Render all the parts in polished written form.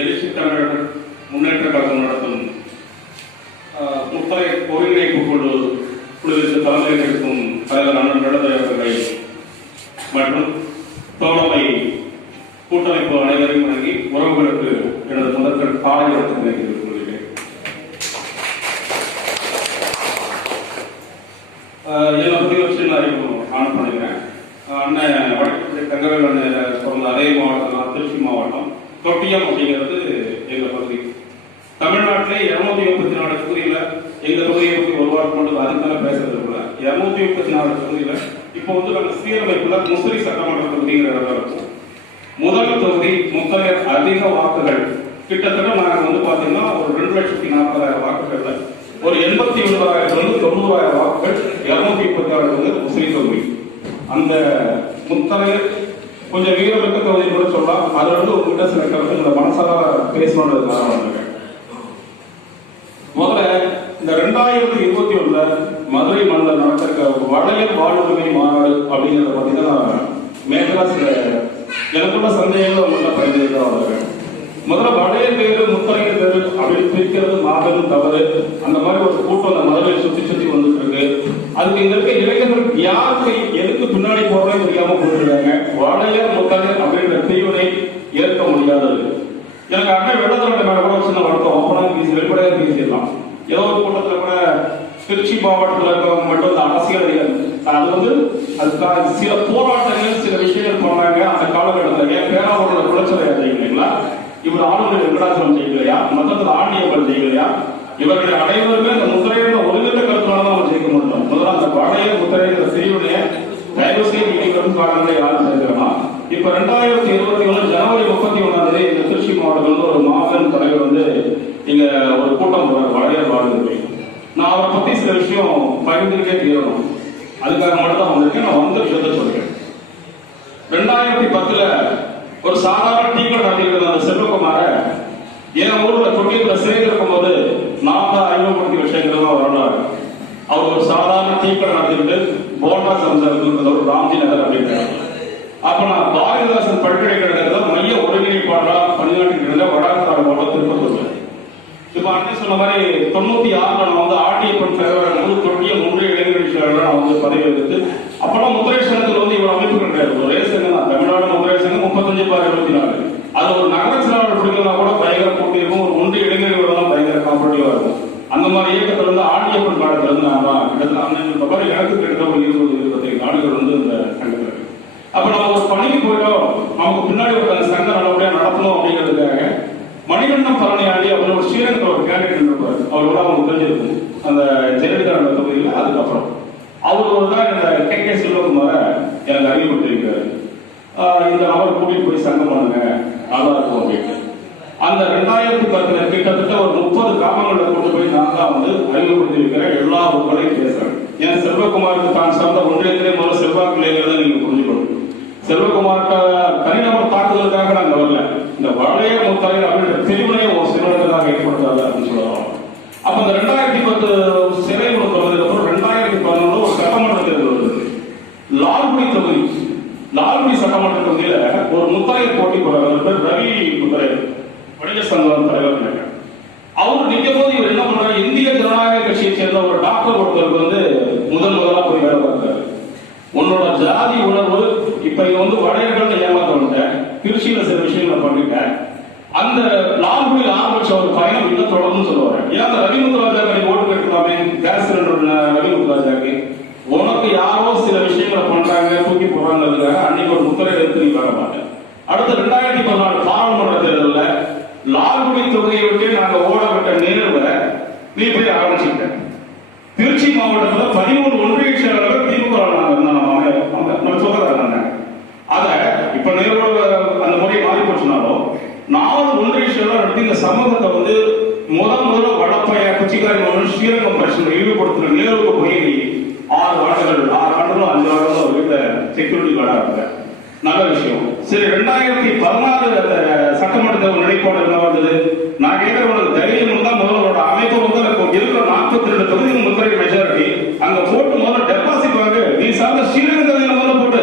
எழுச்சி தமிழர்கள் முன்னேற்ற கழகம் நடத்தும் முப்படை ஒருங்கிணைப்பு குழுவிற்கு தலைமை எடுக்கும் தலைவர் அண்ணன் நடத்தை அவர்களை மற்றும் தோழமை கூட்டமைப்பு அனைவரையும் வழங்கி உறவுகளுக்கு எனது முதற்கண் காலை வணக்கத்தை தெரிவித்துக் கொள்கிறேன். என்னை பற்றி ஒரு சின்ன அறிவு ஆன் பண்ணுகிறேன். அண்ணன் வடக்கு தங்கவேல் அண்ணன் பிறந்த அதே மாவட்டம் தான் திருச்சி மாவட்டம். தொட்டியம் அப்படிங்கிறது எங்கள் பகுதி. தமிழ்நாட்டிலே 234 தொகுதியில் எங்கள் தொகுதியை பற்றி ஒரு வாரம் கொண்டு அதுக்கு மேலே பேசுறது இல்லை. 234 தொகுதியில் இப்போ வந்து நம்ம சீரமைப்புல முசிறி சட்டமன்ற தொகுதிங்கிற இடம் இருக்கும். முதல் தொகுதி முத்தரையர் அதிக வாக்குகள் கிட்டத்தட்ட நாங்கள் வந்து பார்த்தீங்கன்னா ஒரு 2,40,000 வாக்குகள்ல ஒரு 89,000 90,000 வாக்குகள் 236 வந்து முசிறி தொகுதி. அந்த முத்தரையர் கொஞ்சம் வீரமிக்க தொகுதி கூட சொல்லலாம். அதுல இருந்து உங்ககிட்ட சில கருத்து இந்த மனசால பேசணும்னு வந்திருக்கேன். முதல்ல இந்த 2021 மதுரை மண்டலம் நடத்திருக்க வளையல் வாழ்வுரிமை மாநாடு அப்படிங்கிறத பார்த்தீங்கன்னா மேகலா சில எனக்குள்ள சந்தேகங்கள் உங்கள்கிட்ட பயந்துதான் வந்திருக்கேன். முதல்ல வளையல் பேரு முத்தரையர் பேரு அப்படின்னு பிரிக்கிறது மாபெரும் தவறு. அந்த மாதிரி ஒரு கூட்டம் அந்த மதுரையை சுற்றி சுற்றி வந்துட்டு இருக்கு. அதுக்கு இங்க இருக்க இளைஞர்கள் யாருக்கு எதுக்கு பின்னாடி போறோம் தெரியாம போட்டுருக்காங்க. வளையல் முத்தரையர் அப்படின்ற பிரிவினை ஏற்க முடியாதது. எனக்கு அண்ணன் வெள்ளத்தோட்ட மேல கூட சின்ன வழக்கம் ஓப்பனா பேசி வெளிப்படையாக பேசிடலாம். ஏதோ ஒரு கூட்டத்துல கூட திருச்சி மாவட்டத்தில் இருக்கவங்க மட்டும் இந்த அரசியல் அது வந்து அதுக்காக சில போராட்டங்கள் சில விஷயங்கள் போனாங்க அந்த காலகட்டத்தில். ஏன் பேராவூரோட குளச்சலை செய்யலைங்களா, இவர் ஆளுநர் வெங்கடாச்சலம் செய்யலையா, மொத்தத்தில் ஆண்டியப்பன் செய்யலையா, இவர்கள் அனைவருமே அந்த முத்திரையில ஒருங்கிட்ட கருத்துனால்தான் அவர் ஜெயிக்க முடியும். முதல்ல அந்த வளைய முத்திரைங்கிற பிரிவினைய தயவு செய்து நீங்களும் காரணங்களை யாரும் சேர்க்கலாம். இப்ப 2021 ஜனவரி 31 இந்த திருச்சி மாவட்டத்தில் ஒரு மாபெரும் தலைவர் வந்து இங்க ஒரு கூட்டம் போறார் வளையல் வாழ்வுரிமை. நான் அவரை பத்தி சில விஷயம் பகிர்ந்துக்கிட்டே தீரணும். அதுக்காக மட்டும் தான் வந்திருக்கேன். நான் வந்த விஷயத்த சொல்றேன். 2010 ஒரு சாதாரண டீக்கர் நடத்திட்டு அந்த செல்வகுமார என் ஊர்ல தொட்டியத்துல சிறையில் இருக்கும் போது நான் தான் அறிமுகப்படுத்தி விஷயங்கிறதா வரலாறு. அவர் ஒரு சாதாரண டீக்கர் நடத்திட்டு போண்டா சம்சாரத்தில் ஒரு ராம்ஜி நகர் அப்படின்றாங்க. அப்ப நான் பாரதிதாசன் பல்கலைக்கழகத்தில் மைய ஒருங்கிணைப்பாளராக பணியாற்றிட்டு வடாக்காடு மாவட்டம் திருப்பத்தூர். இப்ப அண்ணன் சொன்ன மாதிரி 96 நான் வந்து ஆண்டியப்பன் தலைவர் தொட்டிய முந்தைய இளைஞர் செயலாளர் நான் வந்து பதவி எடுத்து அப்பெல்லாம் முத்திரை சங்கத்தில் வந்து இவர் அமைப்பு கிடையாது. ஒரே சங்கம் தான், தமிழ்நாடு முத்திரை சங்கம் 35/24. அது ஒரு நகர செயலாளர் பிடிக்கலாம் கூட பயங்கர போட்டி இருக்கும். ஒரு முந்தைய இளைஞர்களோட தான் பயங்கர காம்படிட்டிவா இருக்கும். அந்த மாதிரி இயக்கத்தில் வந்து ஆண்டியப்பன் காலத்துல இருந்து நான் தான் கிட்டத்தட்ட அண்ணன் தவிர எனக்கு கிட்ட ஒரு 20-25 ஆண்டுகள் வந்து இந்த சங்கத்தில் இருக்கு. அப்ப நம்ம ஒரு பணிக்கு போயிட்டோம், நமக்கு பின்னாடி ஒரு சங்கம் நல்லபடியா நடத்தணும் அப்படிங்கிறதுக்காக மணிகண்டம் பழனியாண்டி அவர் ஒரு ஸ்ரீரங்கத்தில் ஒரு கேண்டிடேட் இருப்பார். அவரோட அவங்க தெரிஞ்சிருக்கும் அந்த ஜெயலலிதா தொகுதியில். அதுக்கப்புறம் அவர் ஒரு தான் இந்த கே செல்வகுமார எனக்கு அறிவுறுத்திருக்கிறாரு. இந்த அவரை கூட்டிட்டு போய் சங்கம் பண்ணுங்க நல்லா இருக்கும் அப்படின்னு. அந்த 2010 கிட்டத்தட்ட ஒரு 30 கிராமங்களை கொண்டு போய் நான் தான் வந்து அறிமுகப்படுத்திருக்கிறேன். எல்லா ஊர்களையும் பேசுறேன். ஏன் செல்வகுமாருக்கு தான் சார்ந்த ஒன்றியத்திலே முதல்ல செல்வாக்கு இல்லைங்கிறத நீங்க புரிஞ்சுக்கணும். செல்வகுமார்கிட்ட தனிநபர் தாக்குதலுக்காக நாங்க வரல. இந்த வளைய முத்தரையர் அப்படின்ற பிரிவினையை ஒரு சிறுவனுக்காக ஏற்படுத்தாது அப்படின்னு சொல்லுவாங்க. அப்ப இந்த 2010 சிறை வந்ததுக்கு அப்புறம் 2011 ஒரு சட்டமன்ற தேர்தல் வருது. லால்குடி தொகுதி, லால்குடி சட்டமன்ற தொகுதியில ஒரு முத்தரையர் போட்டி போறாரு. பேர் ரவி முத்தரையர், வணிக சங்கம் தலைவர். அவர் நிற்கும் போது இவர் என்ன பண்றாரு, இந்திய ஜனநாயக கட்சியை சேர்ந்த ஒரு டாக்டர் ஒருத்தருக்கு வந்து முதலா போய் வேலை பார்க்கிறாரு. உன்னோட ஜாதி உணர்வு இப்ப இது வந்து வடையர்கள் ஏமாத்த வந்துட்டேன், திருச்சியில சில விஷயங்களை பண்ணிட்டேன், அந்த லால்குடியில் ஆரம்பிச்ச ஒரு பயணம் இன்னும் தொடர்ந்து சொல்லுவாரு. ஏன் அந்த ரவி முத்துராஜாக்கு ஓட்டு கேட்டுக்கலாமே, கேஸ் சிலிண்டர் ரவி முத்துராஜாக்கு உனக்கு யாரோ சில விஷயங்களை பண்றாங்க தூக்கி போறாங்கிறதுக்காக அன்னைக்கு ஒரு முத்திரை எடுத்து நீ வர மாட்டேன். அடுத்த 2014 பாராளுமன்ற தேர்தலில் லால்குடி தொகுதியை விட்டு நாங்க ஓட விட்ட நேர்வை நீ போய் ஆரம்பிச்சுட்ட. திருச்சி மாவட்டத்தில் 13 ஒன்றிய செயலாளர்கள் திமுக நம்ம சொல்றாங்க. அத இப்ப நேரோட அந்த முறை மாறி போச்சுனாலும் 4 ஒன்றிய செயலாளர் நடத்தி இந்த சமூகத்தை வந்து முதல்ல வடப்பைய குச்சிக்காரி ஸ்ரீரங்கம் பரிசு இழிவுபடுத்துற நேருக்கு போய் 6 ஆண்டுகள் 5 ஆண்டுகள் ஒரு வீட்டை செக்யூரிட்டி கார்டா இருக்க நல்ல விஷயம். சரி, 2016 சட்டமன்ற நிலைப்பாடு என்ன வந்தது? நான் கேட்கிறவங்களுக்கு தைரியம் தான் முதல்வரோட அமைப்பு வந்து இருக்கிற 42 தொகுதிகள் முத்திரை மெஜாரிட்டி அங்க போட்டு முதல்ல டெபாசிட் வாங்க. நீ சார்ந்த ஸ்ரீரங்க தொகுதியில முதல்ல போட்டு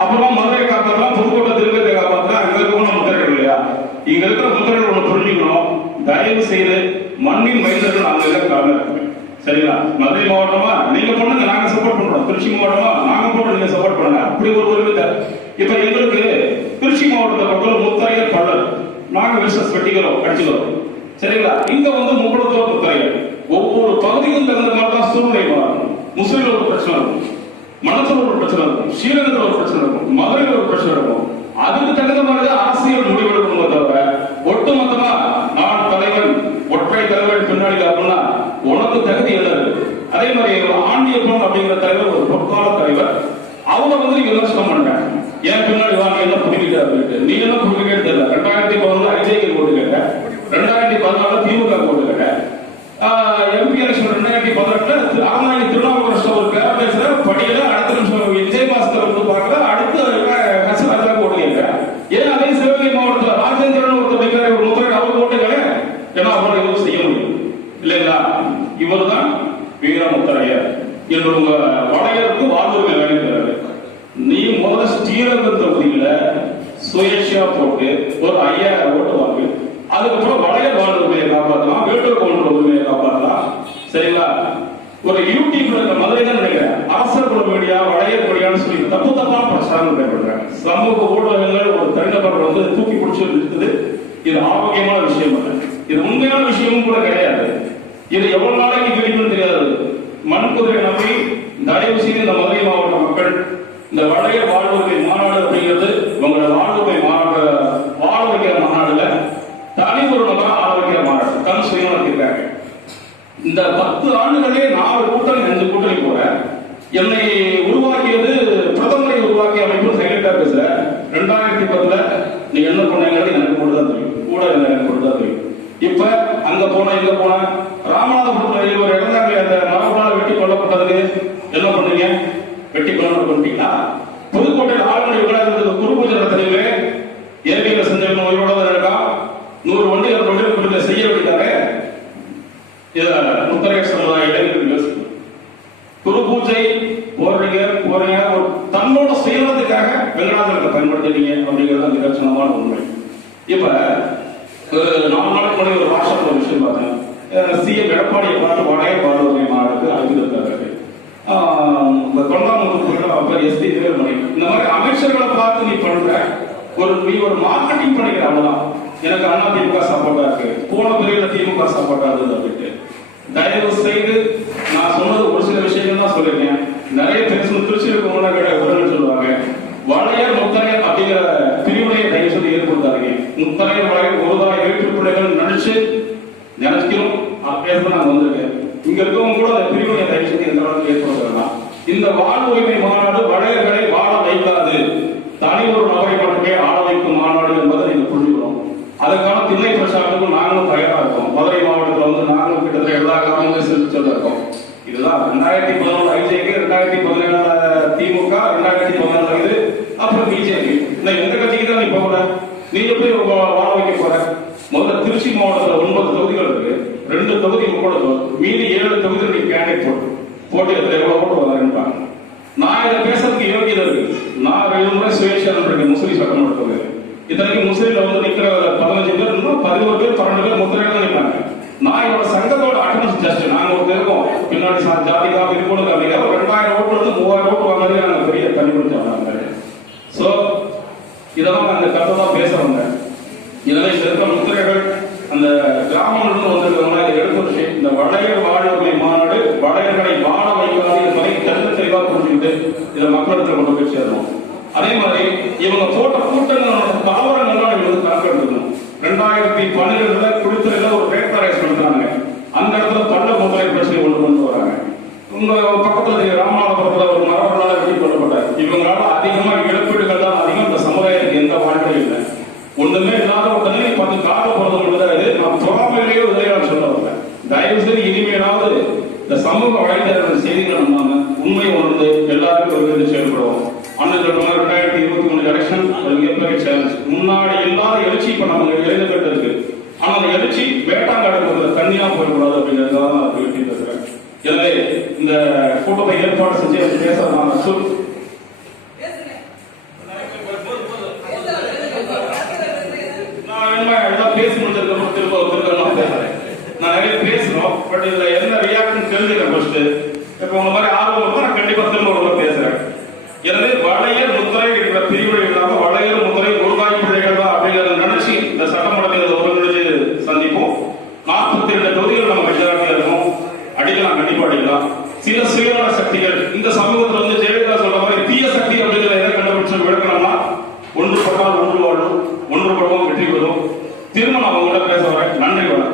அப்புறமா மதுரை காப்பாற்றலாம், புதுக்கோட்டை திருப்பதி காப்பாற்றலாம். அங்க இருக்க முத்திரைகள் இல்லையா, இங்க இருக்கிற முத்திரைகள் மண்ணின் மைந்தர்கள் நாங்கள் எல்லாம் காரணம். சரிங்களா? மதுரை மாவட்டமா நீங்க பண்ணுங்க, நாங்க சப்போர்ட் பண்றோம். திருச்சி மாவட்டமா நாங்க போட்டு நீங்க சப்போர்ட் பண்ணுங்க. அப்படி ஒரு உரிமை. இப்ப எங்களுக்கு திருச்சி மாவட்டத்தை பொறுத்தவரை முத்தரையர் பலர் நாங்க விசஸ் வெட்டிக்கிறோம், அடிச்சுக்கிறோம். சரிங்களா? இங்க வந்து முப்படத்தோட முத்தரையர் ஒவ்வொரு பகுதிக்கும் தகுந்த மாதிரி தான் சூழ்நிலை மாறும். முஸ்லீம்ல ஒரு பிரச்சனை இருக்கும், மனத்துல ஒரு பிரச்சனை இருக்கும், ஸ்ரீரங்கத்தில் ஒரு பிரச்சனை இருக்கும், மதுரையில் ஒரு பிரச்சனை இருக்கும். அதுக்கு தகுந்த மாதிரி அரசியல் முடிவெடுக்கணும் தவிர ஒட்டுமொத்தமா நான் தலைவன் ஒற்றை தலைவன் பின்னாடி அப்படின்னா உனக்கு தகுதி என்ன இருக்கு? அதே மாதிரி ஆண்டியப்பன் அப்படிங்கிற தலைவர் ஒரு பொற்கால தலைவர், அவங்க வந்து நீங்க விமர்சனம் பண்றாங்க. ஏன் பின்னாடி வாங்க என்ன புரிஞ்சுக்கிட்டு அப்படின்ட்டு. நீ என்ன புரிஞ்சுக்கிட்டு தெரியல. 2011 ஐஜேக்கு ஓட்டு கேட்ட, 2014 திமுக ஓட்டு கேட்ட, எம்பி எலெக்ஷன் 2018 ஆனாய் திருநாவுக்கரசு ஒரு பேர பேசுற படியில அடுத்த நிமிஷம் விஜய் பாஸ்கர் வந்து பார்க்கல, அடுத்து ஹசராஜா ஓட்டு கேட்க. ஏன் அதே சிவகங்கை மாவட்டத்தில் ராஜேந்திரன் ஒருத்தர் வைக்கிற ஒரு முதல் அவருக்கு ஓட்டு கேட்க, ஏன்னா அவரால் எதுவும் செய்ய முடியும் இல்லைங்களா? இவர் தான் வீரமுத்தரையர் என்று உங்க வளையருக்கு வாழ்வுரிமை வழங்குகிறாரு. நீ முதல்ல ஸ்ரீரங்கம் தொகுதியில சுயேட்சையா போட்டு ஒரு 5000 ஓட்டு வாங்கு. அதுக்கப்புறம் வளையர் வாழ்வுரிமையை காப்பாற்றலாம், வேட்டூர் போன்ற உரிமையை காப்பாற்றலாம். சரிங்களா? ஒரு யூடியூப்ல இருக்க மதுரை தான் நினைக்கிறேன், அரசர் குல மீடியா வளையர் மீடியான்னு சொல்லி தப்பு தப்பா பிரச்சாரம் பண்றாங்க. சமூக ஊடகங்கள் ஒரு தனிநபர் வந்து தூக்கி பிடிச்சு இருக்குது. இது ஆரோக்கியமான விஷயம் அல்ல, இது உண்மையான விஷயமும் கூட கிடையாது. இது எவ்வளவு நாளைக்கு கிடைக்கும் தெரியாது. மண்குதிரை நம்பி தயவு செய்து இந்த மதுரை மாவட்ட மக்கள் இந்த வளையர் வாழ்வுரிமை மாநாடு அப்படிங்கிறது உங்களோட வாழ்வுரிமை மாநாடு, வாழ வைக்கிற மாநாடுல தனி ஒரு நபர் ஆள வைக்கிற மாநாடு கண் சுயநலத்திற்காக. இந்த 10 ஆண்டுகளே 4 கூட்டணி 5 கூட்டணி போற என்னை உருவாக்கியது பிரதமரை உருவாக்கிய அமைப்பு சைலண்டா பேசுற. 2010 நீ என்ன பண்ணீங்கிறது எனக்கு மட்டும்தான் தெரியும், கூட எனக்கு மட்டும்தான் தெரியும். இப்ப அங்க போன இங்க போன ராமநாதபுரத்தில் ஒரு இளைஞர்கள் அந்த மரபுனால வெட்டி கொல்லப்பட்டதுக்கு என்ன பண்ணீங்க? வெட்டி கொல்லப்பட்டு பண்ணிட்டீங்களா? புதுக்கோட்டையில் ஆளுநர் விவகாரத்துக்கு குறுபூஜை நடத்துறீங்க, ஏபிஎல் செஞ்சவங்க உயிரோட தான் இருக்கா. 100 வண்டிகள் ரோட்டில் செய்ய வேண்டியதாங்க. முத்தரையர் சமுதாய இளைஞர்கள் யோசிக்கும். குரு பூஜை போறீங்க ஒரு தன்னோட சுயநலத்துக்காக வெங்கடாஜலத்தை பயன்படுத்திட்டீங்க அப்படிங்கிறது நிதர்சனமான உண்மை. இப்ப 4 நாளைக்கு முன்னாடி ஒரு வாட்ஸ்அப்ல ஒரு விஷயம் பார்த்தேன். சிஎம் எடப்பாடியை பார்த்து வளைய வாழ்வுரிமை மாநாடுக்கு அழைத்திருக்காரு. தொண்டாமுத்தூர் எஸ்பி தேர்மணி இந்த மாதிரி அமைச்சர்களை பார்த்து நீ பண்ற ஒரு மார்க்கெட்டிங் பண்ணிக்கிற அவ்வளவுதான். எனக்கு அண்ணா திமுக சப்போர்ட்டா இருக்கு, போன பிரிவுல திமுக சப்போர்ட்டா இருந்தது அப்படின்ட்டு. தயவு செய்து நான் சொன்னது ஒரு சில விஷயங்கள் தான் சொல்லிருக்கேன். நிறைய பேசணும். திருச்சி இருக்கவங்க உடனே சொல்லுவாங்க வளையர் முத்தரையர் அப்படிங்கிற பிரிவுடைய தயவு செய்து ஏற்படுத்தாருங்க. முத்தரையர் வளையர் ஒருதாய் வீட்டு பிள்ளைகள் நினைச்சிக்கணும். பேச நான் வந்திருக்கேன். இங்க இருக்கவங்க கூட அந்த பிரிவுடைய தயவு செய்து எந்த அளவுக்கு ஏற்படுத்தலாம். இந்த வாழ்வுரிமை மாநாடு வளையர்களை வாழ வைக்காது, தனி ஒரு நபரை மட்டுமே ஆள வைக்கும் மாநாடு என்பதை நீங்க புரிஞ்சுக்கணும். அதுக்கான திண்ணை பிரச்சாரத்துக்கும் நாங்களும் தயாரா இருக்கோம். மதுரை மாவட்டத்தில் வந்து நாங்களும் கிட்டத்தட்ட எல்லா கிராமங்களையும் செலுத்த இருக்கோம். இதுதான் 2011 ஐஜேக்கு, 2017 திமுக, 2014 இது, அப்புறம் பிஜேபி. எந்த கட்சிக்கு தான் நீ போகல? நீ எப்படி வாழ வைக்க போற? முதல்ல திருச்சி மாவட்டத்தில் 9 தொகுதிகள் இருக்கு, 2 தொகுதி உட்பட மீதி 7 தொகுதிகள் நீ கேண்டிடேட் போட்டு எவ்வளவு ஓட்டு வராங்க. நான் இதை பேசுறதுக்கு யோகியதை இருக்கு. நான் 7 முறை சுயேட்சை முஸ்லீம் சட்டமன்ற தொகுதி. இத்தனைக்கு முஸ்லீம்ல வந்து நிக்கிற 15 பேர், 11 பேர் 12 பேர் முத்திரையில தான் நிற்பாங்க. நான் என்னோட சங்கத்தோட அட்டனன்ஸ் ஜஸ்ட் நாங்க ஒரு இருக்கோம் பின்னாடி ஜாதிக்காக இருக்கணும் அப்படிங்கிற 2000 ஓட்டு வந்து 3000 ஓட்டு வாங்குறதே நாங்க பெரிய கண்டுபிடிச்சாங்க. சோ இதெல்லாம் நாங்க கரெக்டாக பேசுறோங்க. இதெல்லாம் இங்க இருக்கிற முத்திரைகள் அந்த கிராமங்களுக்கு வந்திருக்கிறவங்க இதை எடுத்து இந்த வளையர் வாழ்வுரிமை மாநாடு வளையர்களை வாழ வைக்காது என்பதை தெளிவாக புரிஞ்சுக்கிட்டு இதை மக்களிடத்தில் கொண்டு போய் சேரணும். அதே மாதிரி இவங்க போட்ட கூட்டங்களோட தாவரங்கள்லாம் இவங்க கணக்கெடுக்கணும். 2012 குடித்துறையில ஒரு பேப்பரைஸ் பண்றாங்க. அந்த இடத்துல பள்ள முத்திரை பிரச்சனை கொண்டு வராங்க. உங்க பக்கத்துல ராமநாதபுரத்துல ஒரு மரபுனால வெட்டி கொல்லப்பட்டார். இவங்களால அதிகமா இழப்பீடுகள் தான் அதிகம். இந்த சமுதாயத்துக்கு எந்த வாழ்க்கையும் இல்லை. ஒண்ணுமே இல்லாத உடனே 10 கால போறது முடியாது. நான் தொடாமையிலேயே உதவியாளர் சொல்ல வரேன். தயவு செய்து இனிமேலாவது இந்த சமூக வலைதள செய்திகளை நம்ம உண்மை உணர்ந்து எல்லாருக்கும் ஒரு செயல்படுவோம். அண்ணன் 2023 எலெக்ஷன் ஒரு மிகப்பெரிய சேலஞ்ச். முன்னாடி இல்லாத எழுச்சி இப்ப நமக்கு எழுதப்பட்டு இருக்கு. ஆனா அந்த எழுச்சி வேட்டாங்காடு தண்ணியா போயிடக்கூடாது அப்படிங்கிறதுக்காக நான் பேசி பேசுறேன். எனவே இந்த கூட்டத்தை ஏற்பாடு செஞ்சு பேச நான் எல்லாம் பேசி முடிஞ்சதுக்கு திரும்ப நான் நிறைய பட் இதுல என்ன ரியாக்ஷன் தெரிஞ்சுக்கிறேன் ஃபர்ஸ்ட். இப்போ உங்க மாதிரி ஆர்வம் இருக்கும், நான் கண்டிப்பா திரும்ப ஒரு முறை பேசுறேன். எனவே வளையல் முத்திரை இருக்கிற பிரிவுகள் இல்லாம வளையல் முத்திரை முருகாய் பிள்ளைகள் தான் அப்படிங்கிறத நினைச்சு இந்த சட்டமன்றத்தில் ஒருங்கிணைஞ்சு சந்திப்போம். 42 தொகுதிகள் நம்ம மெஜாரிட்டியா இருக்கும், அடிக்கலாம், கண்டிப்பா அடிக்கலாம். சில சுயநல சக்திகள் இந்த சமூகத்துல வந்து ஜெயலலிதா சொல்ற மாதிரி தீய சக்தி அப்படிங்கிற எதை கண்டுபிடிச்சு விளக்கணும்னா ஒன்றுபட்டால் ஒன்று வாழும், ஒன்றுபடுவோம் வெற்றி பெறும். திரும்ப நான் உங்களோட பேச வரேன். நன்றி. வணக்கம்.